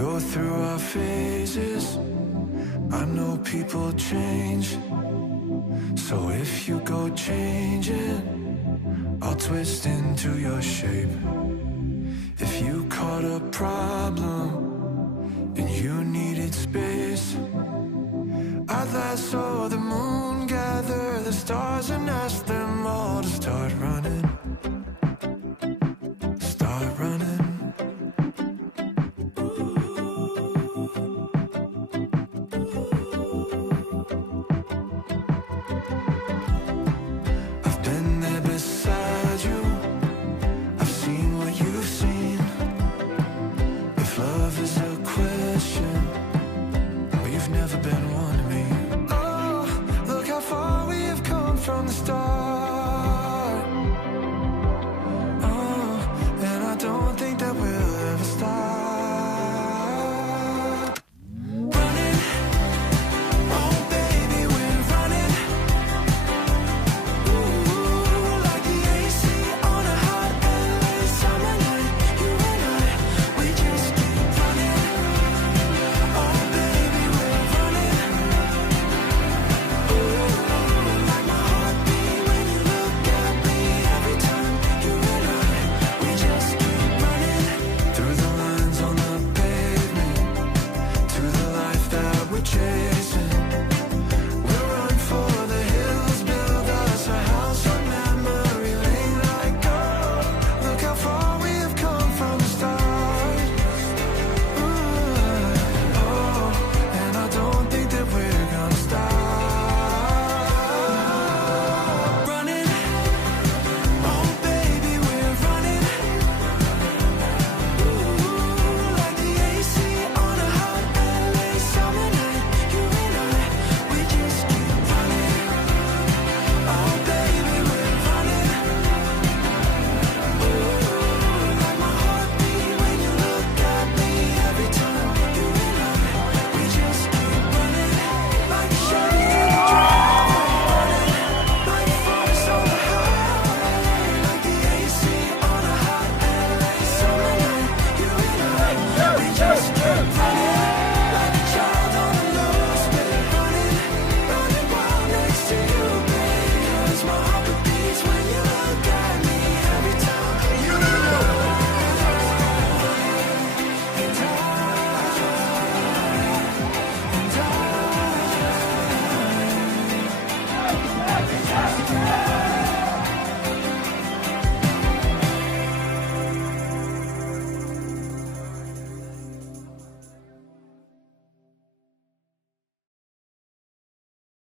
go through our phases. I know people change, so if you go changing, I'll twist into your shape. If you caught a problem and you needed space, I'd lasso the moon, gather the stars and ask them all to start running.